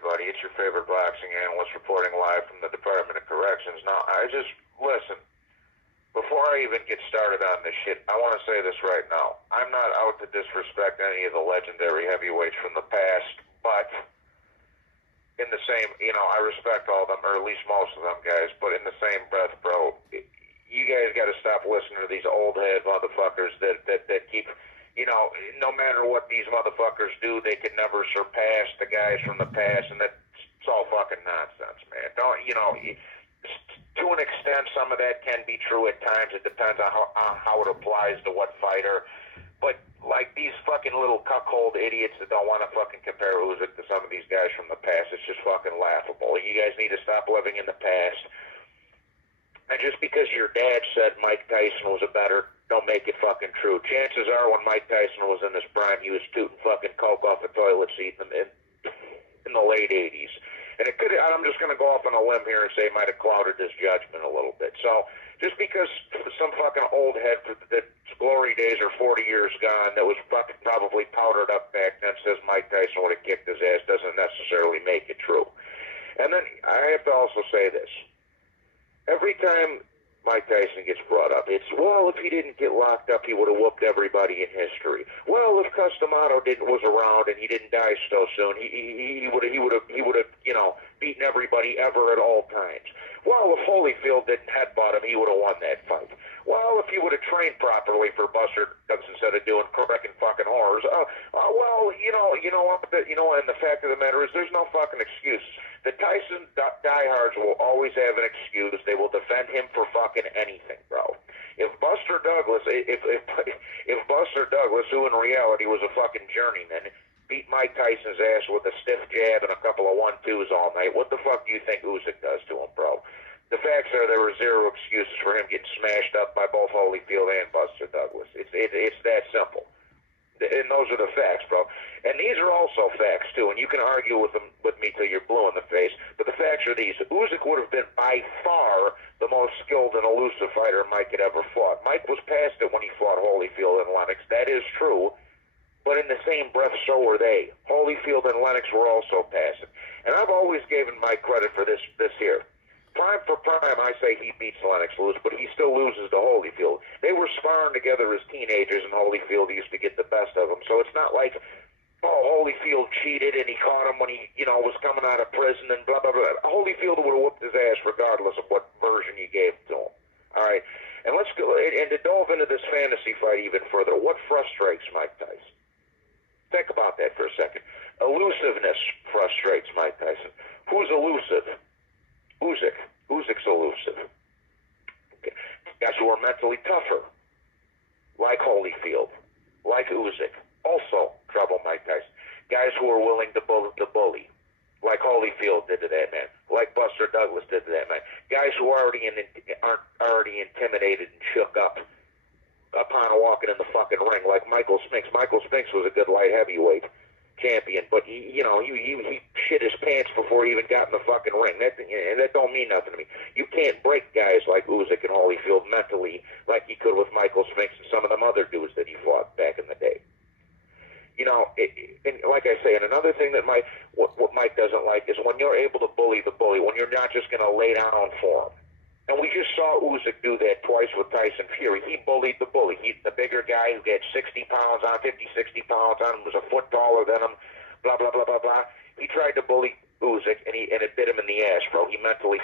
everybody. It's your favorite boxing analyst reporting live from the Department of Corrections. Now, listen, before I even get started on this shit, I want to say this right now. I'm not out to disrespect any of the legendary heavyweights from the past, but in the same, I respect all of them, or at least most of them guys, but in the same breath, bro, you guys got to stop listening to these old head motherfuckers that keep... no matter what these motherfuckers do, they can never surpass the guys from the past, and that's all fucking nonsense, man. To an extent, some of that can be true at times. It depends on how it applies to what fighter. But, like, these fucking little cuckold idiots that don't want to fucking compare Usyk to some of these guys from the past, it's just fucking laughable. You guys need to stop living in the past. And just because your dad said Mike Tyson was a better, don't make it fucking true. Chances are when Mike Tyson was in his prime, he was tooting fucking coke off a toilet seat in the late 80s. And I'm just going to go off on a limb here and say it might have clouded his judgment a little bit. So just because some fucking old head that glory days are 40 years gone that was fucking probably powdered up back then says Mike Tyson would have kicked his ass doesn't necessarily make it true. And then I have to also say this. Every time Mike Tyson gets brought up, it's, well, if he didn't get locked up, he would have whooped everybody in history. Well, if Customato was around and he didn't die so soon, he would have beaten everybody ever at all times. Well, if Holyfield didn't headbutt him, he would have won that fight. Well, if he would have trained properly for Buster Douglas instead of doing cracking fucking horrors, and the fact of the matter is, there's no fucking excuses. The Tyson diehards will always have an excuse. They will defend him for fucking anything, bro. If Buster Douglas, who in reality was a fucking journeyman, beat Mike Tyson's ass with a stiff jab and a couple of 1-2s all night, what the fuck do you think Usyk does to him, bro? The facts are there were zero excuses for him getting smashed up by both Holyfield and Buster Douglas. It's that simple. And those are the facts, bro. And these are also facts, too, and you can argue with me till you're blue in the face, but the facts are these. Usyk would have been by far the most skilled and elusive fighter Mike had ever fought. Mike was past it when he fought Holyfield and Lennox. That is true, but in the same breath, so were they. Holyfield and Lennox were also past it. And I've always given Mike credit for this here. Prime for prime, I say he beats Lennox Lewis, but he still loses to Holyfield. They were sparring together as teenagers, and Holyfield used to get the best of them. So it's not like, Holyfield cheated and he caught him when he, was coming out of prison and blah, blah, blah. Holyfield would have whooped his ass regardless of what version you gave to him. All right? And let's go, and to delve into this fantasy fight even further, what frustrates Mike Tyson? Think about that for a second. Elusiveness frustrates Mike Tyson. Who's elusive? Usyk. Usyk's elusive. Okay. Guys who are mentally tougher, like Holyfield, like Usyk, also trouble Mike Tyson. Guys who are willing to bully, like Holyfield did to that man, like Buster Douglas did to that man. Guys who aren't already intimidated and shook up upon walking in the fucking ring, like Michael Spinks. Michael Spinks was a good light heavyweight champion, but he shit his pants before he even got in the fucking ring. That don't mean nothing to me. You can't break guys like Usyk and Holyfield mentally like he could with Michael Spinks and some of them other dudes that he fought back in the day. And like I say, and another thing that what Mike doesn't like is when you're able to bully the bully, when you're not just going to lay down for him. And we just saw Usyk do that twice with Tyson Fury. He bullied the bully. He's the bigger guy who had 60 pounds on, 50, 60 pounds on him, was a foot taller than him, blah, blah, blah, blah, blah. He tried to bully Usyk, and it bit him in the ass, bro. He mentally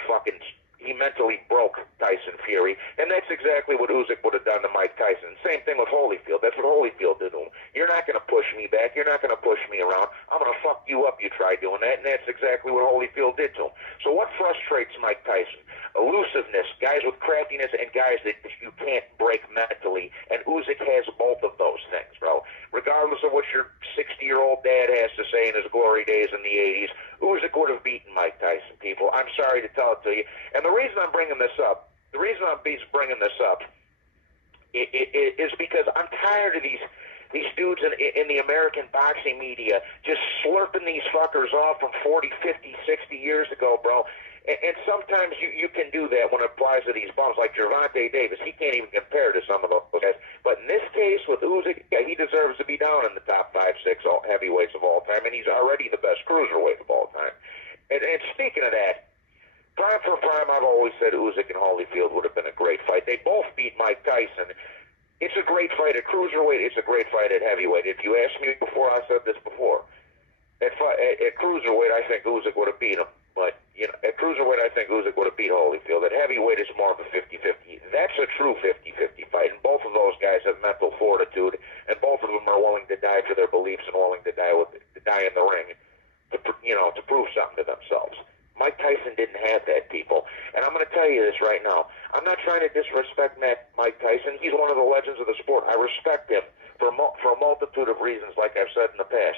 broke Tyson Fury, and that's exactly what Usyk would have done to Mike Tyson. Same thing with Holyfield. That's what Holyfield did to him. You're not going to push me back. You're not going to push me around. I'm going to fuck you up. You try doing that, and that's exactly what Holyfield did to him. So what frustrates Mike Tyson? Elusiveness, guys with craftiness, and guys that you can't break mentally, and Usyk has both of those things, bro. Regardless of what your 60-year-old dad has to say in his glory days in the 80s, Usyk would have beaten Mike Tyson, people. I'm sorry to tell it to you. And the reason I'm bringing this up, is because I'm tired of these dudes in the American boxing media just slurping these fuckers off from 40, 50, 60 years ago, bro. And sometimes you can do that when it applies to these bums like Gervonta Davis. He can't even compare to some of those guys. But in this case with Usyk, he deserves to be down in the top 5, 6 heavyweights of all time, and he's already the best cruiserweight of all time. And speaking of that, prime for prime, I've always said Usyk and Holyfield would have been a great fight. They both beat Mike Tyson. It's a great fight at cruiserweight. It's a great fight at heavyweight. If you asked me before, I said this before. At cruiserweight, I think Usyk would have beat him. But, at cruiserweight, I think Usyk would have beat Holyfield. At heavyweight, it's more of a 50-50. That's a true 50-50 fight. And both of those guys have mental fortitude, and both of them are willing to die for their beliefs and willing to die in the ring to prove something to themselves. Mike Tyson didn't have that, people. And I'm going to tell you this right now. I'm not trying to disrespect Mike Tyson. He's one of the legends of the sport. I respect him for a multitude of reasons, like I've said in the past.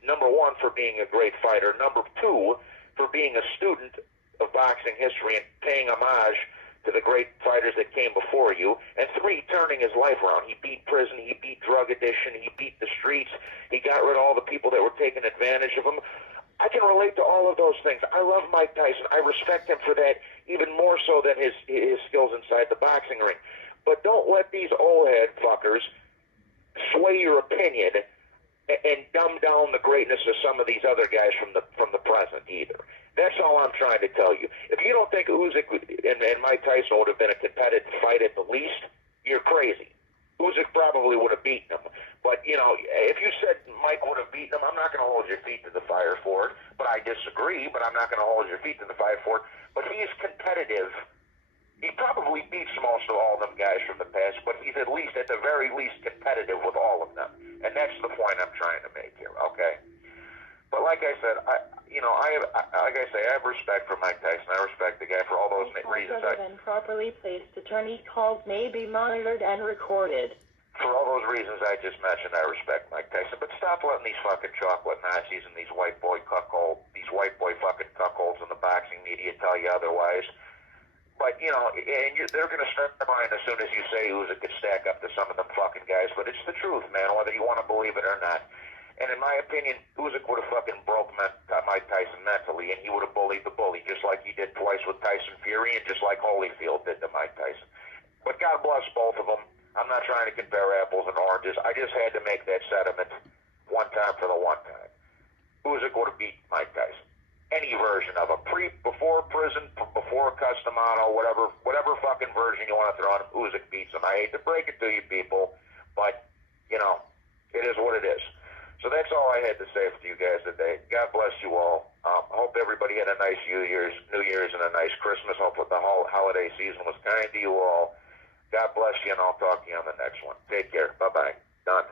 Number one, for being a great fighter. Number two, for being a student of boxing history and paying homage to the great fighters that came before you. And three, turning his life around. He beat prison. He beat drug addiction. He beat the streets. He got rid of all the people that were taking advantage of him. I can relate to all of those things. I love Mike Tyson. I respect him for that, even more so than his skills inside the boxing ring. But don't let these old head fuckers sway your opinion and dumb down the greatness of some of these other guys from the present either. That's all I'm trying to tell you. If you don't think Usyk and Mike Tyson would have been a competitive fight at the least, you're crazy. Usyk probably would have beaten him. But, if you said Mike would have beaten him, I'm not going to hold your feet to the fire for it. But I disagree, but I'm not going to hold your feet to the fire for it. But he is competitive. He probably beats most of all them guys from the past, but he's at the very least, competitive with all of them. And that's the point I'm trying to make here, okay? But like I said, I have respect for Mike Tyson. I respect the guy for all those reasons. And properly placed attorney calls may be monitored and recorded. For all those reasons I just mentioned, I respect Mike Tyson. But stop letting these fucking chocolate Nazis and these white boy fucking cuckolds in the boxing media tell you otherwise. But, they're going to start crying as soon as you say Usyk could stack up to some of them fucking guys. But it's the truth, man, whether you want to believe it or not. And in my opinion, Usyk would have fucking broke Mike Tyson mentally, and he would have bullied the bully, just like he did twice with Tyson Fury, and just like Holyfield did to Mike Tyson. But God bless both of them. I'm not trying to compare apples and oranges. I just had to make that sentiment one time for the one time. Usyk would have beat Mike Tyson. Any version of him. Before prison, before Customano, whatever fucking version you want to throw on him, Usyk beats him. I hate to break it to you people, but, it is what it is. So that's all I had to say for you guys today. God bless you all. I hope everybody had a nice New Year's and a nice Christmas. Hope that the whole holiday season was kind to you all. God bless you, and I'll talk to you on the next one. Take care. Bye-bye. Done.